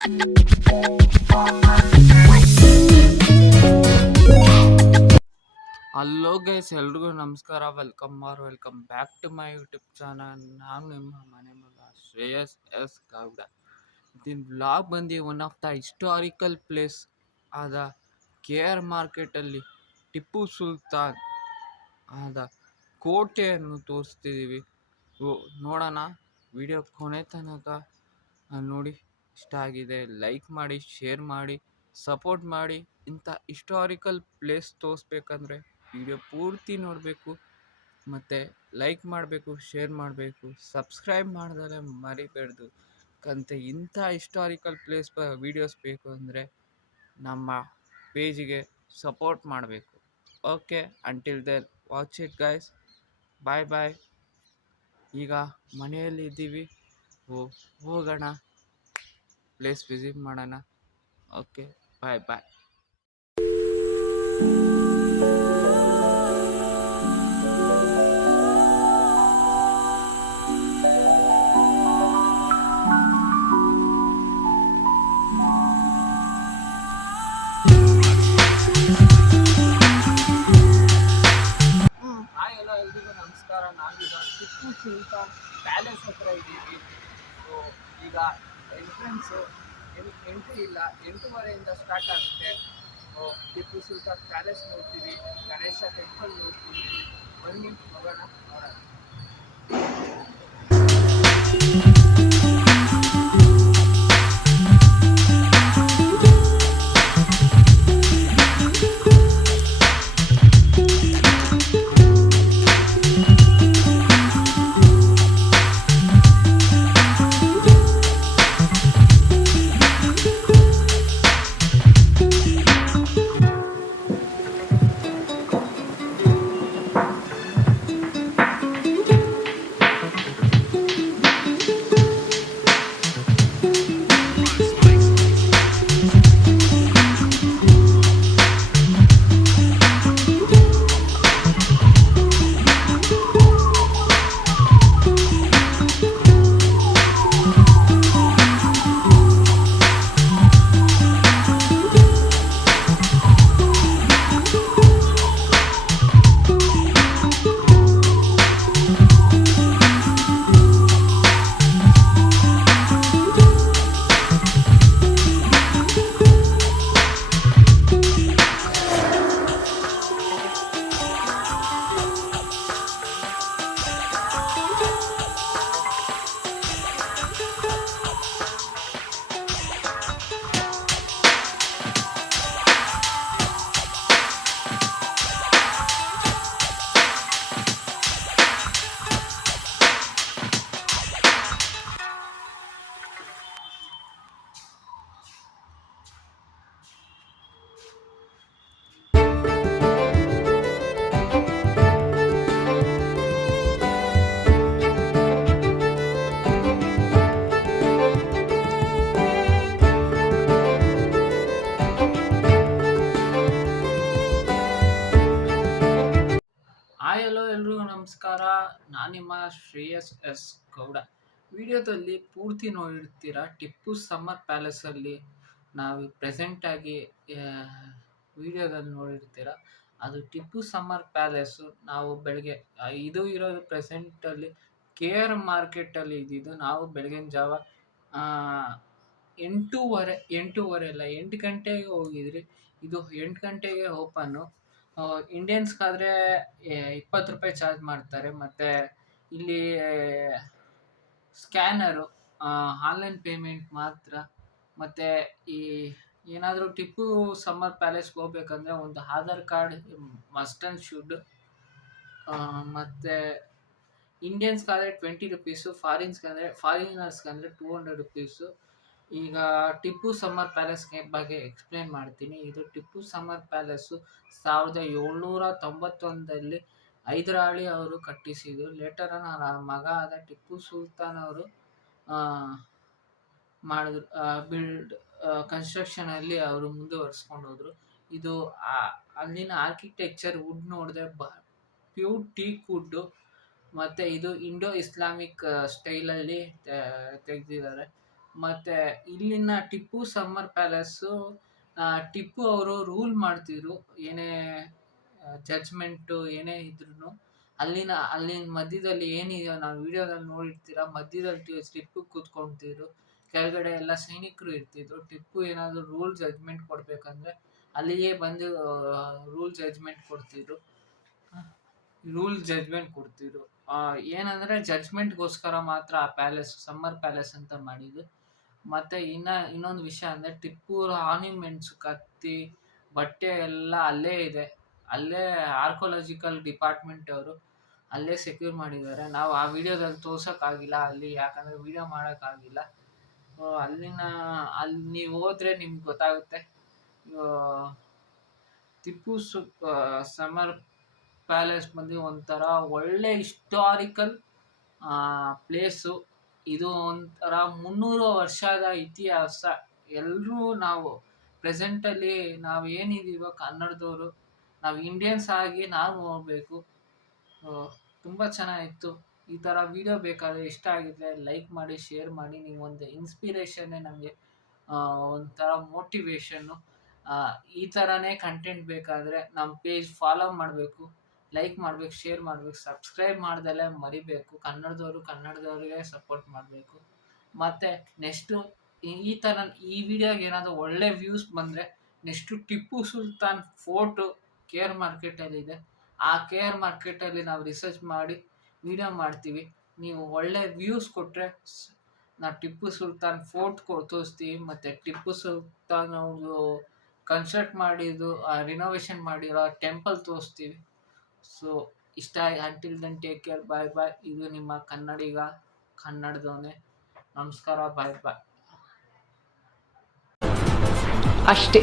Hello guys, ಎಲ್ರಿಗೂ ನಮಸ್ಕಾರ. Welcome back to my YouTube channel. ನಾನು ನಿಮ್ಮ ಮನೆ ಮಗ ಶ್ರೇಯಸ್ ಎಸ್ ಗೌಡ. ಇದೀನ ವ್ಲಾಗ್ ಬಂದು one of the historical place ಆದ KR ಮಾರ್ಕೆಟಲ್ಲಿ ಟಿಪ್ಪು ಸುಲ್ತಾನ್ ಆದ ಕೋಟೆಯನ್ನು ತೋರಿಸ್ತಿದ್ದೀವಿ. ನೋಡೋಣ, ವಿಡಿಯೋ ಕೊನೆ ತನಕ ನೋಡಿ. ಇಷ್ಟ ಆಗಿದೆ ಲೈಕ್ ಮಾಡಿ, ಶೇರ್ ಮಾಡಿ, ಸಪೋರ್ಟ್ ಮಾಡಿ. ಇಂಥ ಹಿಸ್ಟಾರಿಕಲ್ ಪ್ಲೇಸ್ ತೋರಿಸ್ಬೇಕಂದ್ರೆ ವಿಡಿಯೋ ಪೂರ್ತಿ ನೋಡಬೇಕು, ಮತ್ತು ಲೈಕ್ ಮಾಡಬೇಕು, ಶೇರ್ ಮಾಡಬೇಕು, ಸಬ್ಸ್ಕ್ರೈಬ್ ಮಾಡಿದರೆ ಮರಿಬೇಡ್ದು. ಇಂಥ ಹಿಸ್ಟಾರಿಕಲ್ ಪ್ಲೇಸ್ ವೀಡಿಯೋಸ್ ಬೇಕು ಅಂದರೆ ನಮ್ಮ ಪೇಜಿಗೆ ಸಪೋರ್ಟ್ ಮಾಡಬೇಕು. Okay, until then watch it guys. Bye bye. ಈಗ ಮನೆಯಲ್ಲಿ ಇದ್ದೀವಿ, ಹೋಗೋಣ, ಪ್ಲೇಸ್ ವಿಸಿಟ್ ಮಾಡೋಣ. Okay, bye bye. ಹಾಯ್, ಎಲ್ಲ ಎಲ್ರಿಗೂ ನಮಸ್ಕಾರ. ನಾವೀಗ ಟಿಪ್ಪು ಸುಲ್ತಾನ್ ಪ್ಯಾಲೇಸ್ ಹತ್ರ ಇದ್ದೀವಿ. ಸೊ ಈಗ ಎಂಟ್ರೆನ್ಸು ಎಂಟ್ರಿ ಇಲ್ಲ, 8:30 ಸ್ಟಾರ್ಟ್ ಆಗುತ್ತೆ. ಟಿಪ್ಪು ಸುಲ್ತಾನ್ ಪ್ಯಾಲೇಸ್ ನೋಡ್ತೀವಿ, ಗಣೇಶ ಟೆಂಪಲ್ ನೋಡ್ತೀವಿ. ಬನ್ನಿ ಹೋಗೋಣ, ನೋಡೋಣ. ಹಾಯ್, ಹಲೋ, ಎಲ್ರಿಗೂ ನಮಸ್ಕಾರ. ನಾನು ನಿಮ್ಮ ಶ್ರೇಯಸ್ ಎಸ್ ಗೌಡ. ವಿಡಿಯೋದಲ್ಲಿ ಪೂರ್ತಿ ನೋಡಿರ್ತೀರ. ಟಿಪ್ಪು ಸಮ್ಮರ್ ಪ್ಯಾಲೇಸಲ್ಲಿ ನಾವು ಪ್ರೆಸೆಂಟಾಗಿ ವಿಡಿಯೋದಲ್ಲಿ ನೋಡಿರ್ತೀರ. ಅದು ಟಿಪ್ಪು ಸಮ್ಮರ್ ಪ್ಯಾಲೇಸು. ನಾವು ಬೆಳಗ್ಗೆ ಇದು ಇರೋದು ಪ್ರೆಸೆಂಟಲ್ಲಿ KR ಮಾರ್ಕೆಟಲ್ಲಿ ಇದ್ದಿದ್ದು. ನಾವು ಬೆಳಗಿನ ಜಾವ 8 ಅಲ್ಲ, 8 ಗಂಟೆಗೆ ಹೋಗಿದ್ರಿ. ಇದು 8 ಗಂಟೆಗೆ ಓಪನ್ನು. ಇಂಡಿಯನ್ಸ್ಗಾದರೆ 20 ರೂಪಾಯಿ ಚಾರ್ಜ್ ಮಾಡ್ತಾರೆ. ಮತ್ತು ಇಲ್ಲಿ ಸ್ಕ್ಯಾನರು, ಆನ್ಲೈನ್ ಪೇಮೆಂಟ್ ಮಾತ್ರ. ಮತ್ತು ಈ ಏನಾದರೂ ಟಿಪ್ಪು ಸಮ್ಮರ್ ಪ್ಯಾಲೇಸ್ಗೆ ಹೋಗ್ಬೇಕಂದ್ರೆ ಒಂದು Aadhaar card must and should. ಮತ್ತು ಇಂಡಿಯನ್ಸ್ಗಾದರೆ 20 ರುಪೀಸು, ಫಾರಿನರ್ಸ್ಗಂದರೆ 200 ರುಪೀಸು. ಈಗ ಟಿಪ್ಪು ಸಮ್ಮರ್ ಪ್ಯಾಲೇಸ್ ಬಗ್ಗೆ ಎಕ್ಸ್ಪ್ಲೇನ್ ಮಾಡ್ತೀನಿ. ಇದು ಟಿಪ್ಪು ಸಮ್ಮರ್ ಪ್ಯಾಲೇಸು 1791 ಹೈದರಾಲಿ ಅವರು ಕಟ್ಟಿಸಿದ್ದು. ಲೇಟರ್ ಮಗ ಆದ ಟಿಪ್ಪು ಸುಲ್ತಾನ್ ಅವರು ಮಾಡಿದ್ರು. ಕನ್ಸ್ಟ್ರಕ್ಷನಲ್ಲಿ ಅವರು ಮುಂದುವರಿಸ್ಕೊಂಡು ಹೋದರು. ಇದು ಅಲ್ಲಿನ ಆರ್ಕಿಟೆಕ್ಚರ್ ವುಡ್ ನೋಡಿದ್ರೆ ಪ್ಯೂರ್ ಟೀಕ್ ವುಡ್ಡು. ಮತ್ತು ಇದು ಇಂಡೋ ಇಸ್ಲಾಮಿಕ್ ಸ್ಟೈಲಲ್ಲಿ ತೆಗೆದಿದ್ದಾರೆ. ಮತ್ತೆ ಇಲ್ಲಿನ ಟಿಪ್ಪು ಸಮ್ಮರ್ ಪ್ಯಾಲೇಸು, ಟಿಪ್ಪು ಅವರು ರೂಲ್ ಮಾಡ್ತಿದ್ರು. ಏನೇ ಜಡ್ಜ್ಮೆಂಟು ಏನೇ ಇದ್ರೂ ಅಲ್ಲಿನ ಮಧ್ಯದಲ್ಲಿ ಏನಿದೆಯೋ ನಾವು ವಿಡಿಯೋದಲ್ಲಿ ನೋಡಿರ್ತೀರ, ಮಧ್ಯದಲ್ಲಿ ಟಿಪ್ಪು ಕೂತ್ಕೊಂತಿದ್ರು. ಕೆಳಗಡೆ ಎಲ್ಲ ಸೈನಿಕರು ಇರ್ತಿದ್ರು. ಟಿಪ್ಪು ಏನಾದರೂ ರೂಲ್ ಜಡ್ಜ್ಮೆಂಟ್ ಕೊಡ್ಬೇಕಂದ್ರೆ ಅಲ್ಲಿಯೇ ಬಂದು ರೂಲ್ ಜಡ್ಜ್ಮೆಂಟ್ ಕೊಡ್ತಿದ್ರು. ಏನಂದ್ರೆ ಜಡ್ಜ್ಮೆಂಟ್ಗೋಸ್ಕರ ಮಾತ್ರ ಆ ಪ್ಯಾಲೇಸ್ ಸಮ್ಮರ್ ಪ್ಯಾಲೇಸ್ ಅಂತ ಮಾಡಿದ್ದು. ಮತ್ತೆ ಇನ್ನೊಂದು ವಿಷಯ ಅಂದ್ರೆ ಟಿಪ್ಪು ಆರ್ನಿಮೆಂಟ್ಸ್, ಕತ್ತಿ, ಬಟ್ಟೆ ಎಲ್ಲ ಅಲ್ಲೇ ಇದೆ. ಅಲ್ಲೇ ಆರ್ಕೋಲಾಜಿಕಲ್ ಡಿಪಾರ್ಟ್ಮೆಂಟ್ ಅವರು ಅಲ್ಲೇ ಸೆಕ್ಯೂರ್ ಮಾಡಿದ್ದಾರೆ. ನಾವು ಆ ವಿಡಿಯೋದಲ್ಲಿ ತೋರ್ಸೋಕ್ಕಾಗಿಲ್ಲ ಅಲ್ಲಿ, ಯಾಕಂದ್ರೆ ವಿಡಿಯೋ ಮಾಡೋಕ್ಕಾಗಿಲ್ಲ. ಅಲ್ಲಿ ನೀವು ಹೋದ್ರೆ ನಿಮ್ಗೆ ಗೊತ್ತಾಗುತ್ತೆ. ಆ, ಟಿಪ್ಪು ಸಮ್ಮರ್ ಪ್ಯಾಲೇಸ್ ಬಂದು ಒಂಥರ ಒಳ್ಳೆ ಹಿಸ್ಟಾರಿಕಲ್ ಪ್ಲೇಸು. ಇದು ಒಂಥರ 300 ವರ್ಷದ ಇತಿಹಾಸ. ಎಲ್ಲರೂ ನಾವು ಪ್ರೆಸೆಂಟಲ್ಲಿ ನಾವು ಏನಿದೀವೋ ಕನ್ನಡದವರು, ನಾವು ಇಂಡಿಯನ್ಸ್ ಆಗಿ ನಾವು ಹೋಗ್ಬೇಕು. ತುಂಬ ಚೆನ್ನಾಗಿತ್ತು. ಈ ಥರ ವಿಡಿಯೋ ಬೇಕಾದರೆ ಇಷ್ಟ ಆಗಿದ್ರೆ ಲೈಕ್ ಮಾಡಿ, ಶೇರ್ ಮಾಡಿ. ನೀವು ಒಂದು ಇನ್ಸ್ಪಿರೇಷನ್ನೇ ನಮಗೆ, ಒಂಥರ ಮೋಟಿವೇಶನ್ನು. ಈ ಥರನೇ ಕಂಟೆಂಟ್ ಬೇಕಾದರೆ ನಮ್ಮ ಪೇಜ್ ಫಾಲೋ ಮಾಡಬೇಕು, ಲೈಕ್ ಮಾಡ್ಬೇಕು, ಶೇರ್ ಮಾಡ್ಬೇಕು, ಸಬ್ಸ್ಕ್ರೈಬ್ ಮಾಡ್ದಲೇ ಮರಿಬೇಕು. ಕನ್ನಡದವ್ರಿಗೆ ಸಪೋರ್ಟ್ ಮಾಡಬೇಕು. ಮತ್ತು ನೆಕ್ಸ್ಟು ಈ ಥರ ಈ ವಿಡಿಯೋಗೆ ಏನಾದರೂ ಒಳ್ಳೆ ವ್ಯೂಸ್ ಬಂದರೆ next Tipu Sultan fort KR ಮಾರ್ಕೆಟಲ್ಲಿದೆ. ಆ KR ಮಾರ್ಕೆಟಲ್ಲಿ ನಾವು ರಿಸರ್ಚ್ ಮಾಡಿ ವಿಡಿಯೋ ಮಾಡ್ತೀವಿ. ನೀವು ಒಳ್ಳೆ ವ್ಯೂಸ್ ಕೊಟ್ಟರೆ ನಾವು ಟಿಪ್ಪು ಸುಲ್ತಾನ್ ಫೋರ್ಟ್ ತೋರಿಸ್ತೀವಿ. ಮತ್ತು ಟಿಪ್ಪು ಸುಲ್ತಾನ್ ಅವರು ಕನ್ಸ್ಟ್ರಕ್ಟ್ ಮಾಡಿದ್ದು, ರಿನೋವೇಷನ್ ಮಾಡಿರೋ ಟೆಂಪಲ್ ತೋರಿಸ್ತೀವಿ. ಸೊ ಇಷ್ಟ. ಅಂಟಿಲ್ ದೆನ್ ಟೇಕ್ ಕೇರ್, ಬಾಯ್ ಬಾಯ್. ಇದು ನಿಮ್ಮ ಕನ್ನಡದವನೇ. ನಮಸ್ಕಾರ, ಬಾಯ್ ಬಾಯ್. ಅಷ್ಟೇ.